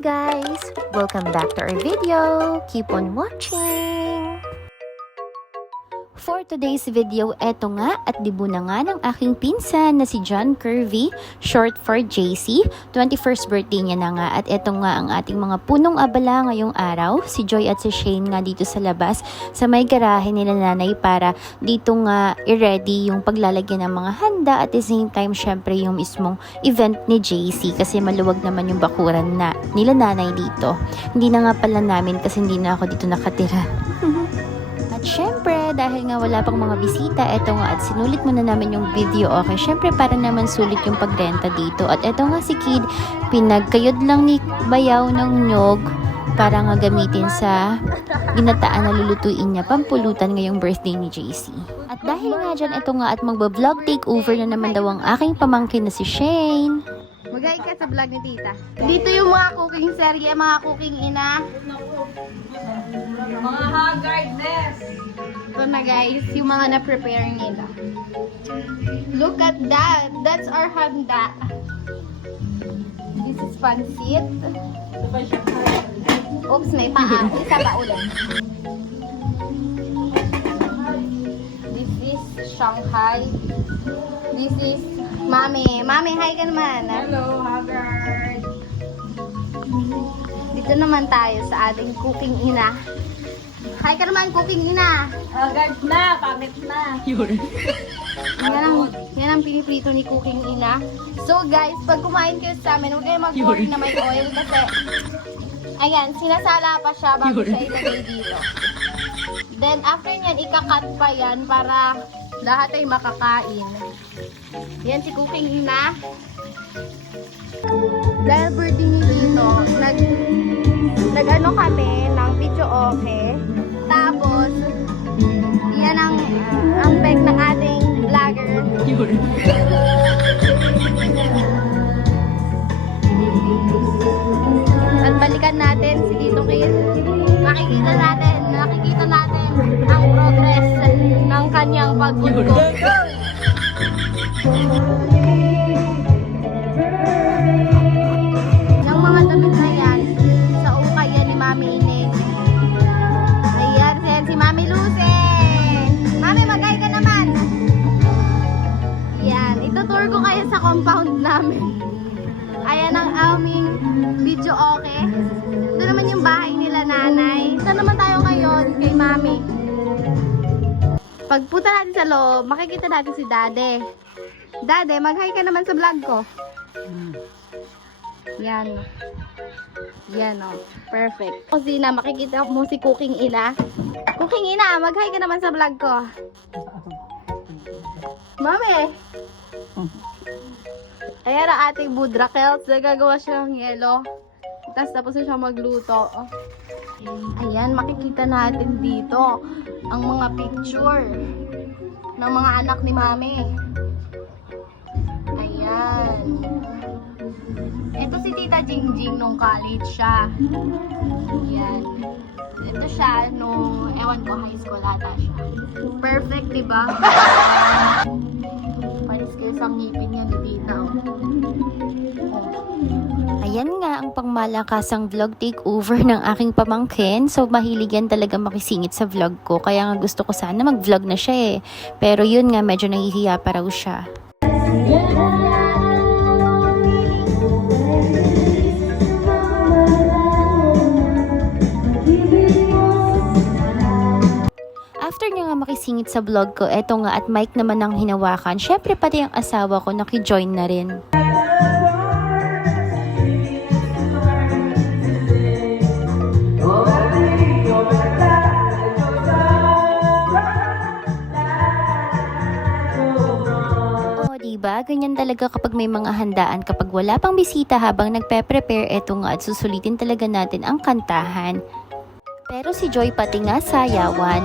guys! Welcome back to our video! Keep on watching! For today's video, eto nga at dibu na nga ng aking pinsan na si John Curvy, short for JC. 21st birthday niya na nga at eto nga ang ating mga punong abala ngayong araw. Si Joy at si Shane nga dito sa labas sa may garahe nila nanay para dito nga i-ready yung paglalagyan ng mga handa at the same time syempre yung mismong event ni JC kasi maluwag naman yung bakuran na nila nanay dito. Hindi na nga pala namin kasi hindi na ako dito nakatira. At syempre, dahil nga wala pang mga bisita, eto nga at sinulit muna namin yung video, okay? Syempre, para naman sulit yung pagrenta dito. At eto nga si Kid, pinagkayod lang ni Bayaw ng nyog para nga gamitin sa ginataan na lulutuin niya, pampulutan ngayong birthday ni JC. At dahil nga dyan, eto nga at magba-vlog takeover na naman daw ang aking pamangkin na si Shane. Magay ka sa vlog ni tita. Dito yung mga cooking serye, mga cooking ina. Mga haggardness. Ito na guys, yung mga na-prepare nila. Look at that! That's our handa. This is pancit. Oops, may paa. Isa pa ulit. This is Shanghai. This is Mami. Mami, hi ka naman. Hello, haggard. Dito naman tayo sa ating cooking ina. Hi ka naman, cooking ina. Haggard na, pangit na. Yan ang piniprito ni cooking ina. So guys, pag kumain kayo sa amin, huwag kayo mag-worry na may oil kasi ayan, sinasala pa siya bago siya ilagay dito. Then after nyan, ikakat pa yan para lahat ay makakain. Yan si cooking ina. Dahil birthday ni Dito, nag-ano kami ng video okay. Tapos, yan ang peg ng ating vlogger. At balikan natin si Dito Kid. Nakikita natin ang progress ng kanyang pagbuntog. Yung mga damit na yan, sa ukay yan ni Mami Ining. Ayan, si Mami Luce. Mami, magay ka naman. Yan, itutour ko kayo sa compound namin. Ayan ang aming video okay. Ito naman yung bahay nila nanay. Ito naman tayo ngayon kay Mami. Pagpunta natin sa loob, makikita natin si Dade. Dade, mag-hi ka naman sa vlog ko. Yan. Yan o. Perfect. Kusina, makikita mo si cooking ina. Cooking ina, mag-hi ka naman sa vlog ko. Mami! Ayan ang ating budrakels. Nagagawa siya ng yelo. Tapos na siya magluto. Ayan, makikita natin dito ang mga picture ng mga anak ni Mami. Ayan. Ito si Tita Jingjing nung college siya. Ayan. Ito siya nung, ewan ko, high school ata siya. Perfect, diba? Panis kayo sa ngipin niya ni Tita. Ayan nga ang pangmalakasang vlog takeover ng aking pamangkin. So mahilig yan talaga makisingit sa vlog ko. Kaya nga gusto ko sana mag-vlog na siya eh. Pero yun nga, medyo nahihiya pa raw siya. After niya nga makisingit sa vlog ko, eto nga at mic naman ang hinawakan. Syempre pati ang asawa ko nakijoin na rin. Diba? Ganyan talaga kapag may mga handaan, kapag wala pang bisita habang nagpe-prepare, eto nga at susulitin talaga natin ang kantahan. Pero si Joy pati nga sayawan.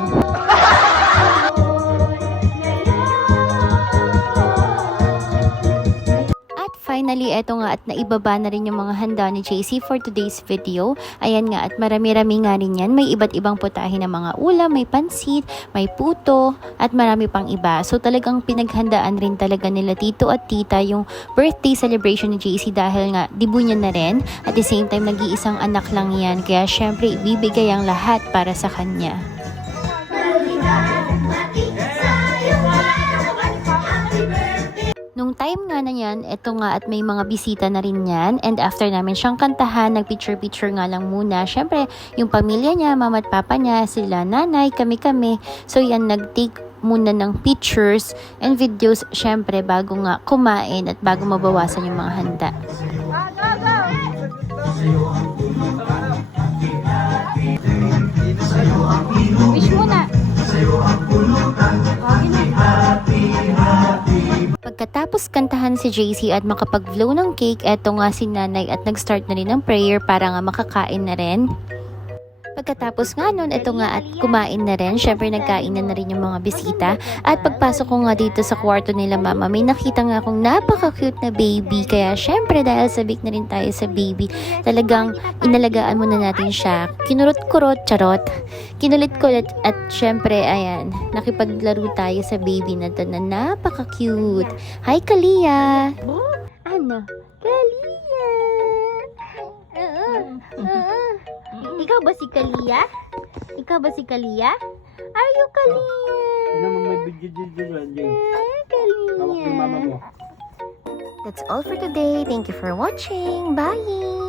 At finally, eto nga at naibaba na rin yung mga handa ni JC for today's video. Ayan nga at marami-rami nga rin yan. May iba't ibang putahe ng mga ulam, may pansit, may puto, at marami pang iba. So talagang pinaghandaan rin talaga nila tito at tita yung birthday celebration ni JC dahil nga dibu niya na rin. At the same time, nag-iisang anak lang yan. Kaya syempre, ibibigay ang lahat para sa kanya. Nung time nga na yan, eto nga at may mga bisita na rin yan. And after namin siyang kantahan, nag-picture-picture nga lang muna. Syempre, yung pamilya niya, mama at papa niya, sila nanay, kami-kami. So yan, nag-take muna ng pictures and videos syempre bago nga kumain at bago mabawasan yung mga handa. Wish mo na. Pagkatapos kantahan si JC at makapag-blow ng cake, eto nga si nanay at nag-start na rin ng prayer para nga makakain na rin. Pagkatapos nga nun, eto nga at kumain na rin. Syempre nagkain na rin yung mga bisita. At pagpasok ko nga dito sa kwarto nila mama, may nakita nga akong napaka-cute na baby. Kaya syempre dahil sabik na rin tayo sa baby, talagang inalagaan muna natin siya. Kinurot-kurot, charot. Kinulit-kulit at syempre ayan, nakipaglaro tayo sa baby na to na napaka-cute. Hi Kalia! Ano? Kalia! Ikaw ba si Kalia? Ikaw ba si Kalia? Are you Kalia? Hindi naman may bigyan dyan. Tawag Kalia. ni mama mo. That's all for today. Thank you for watching. Bye!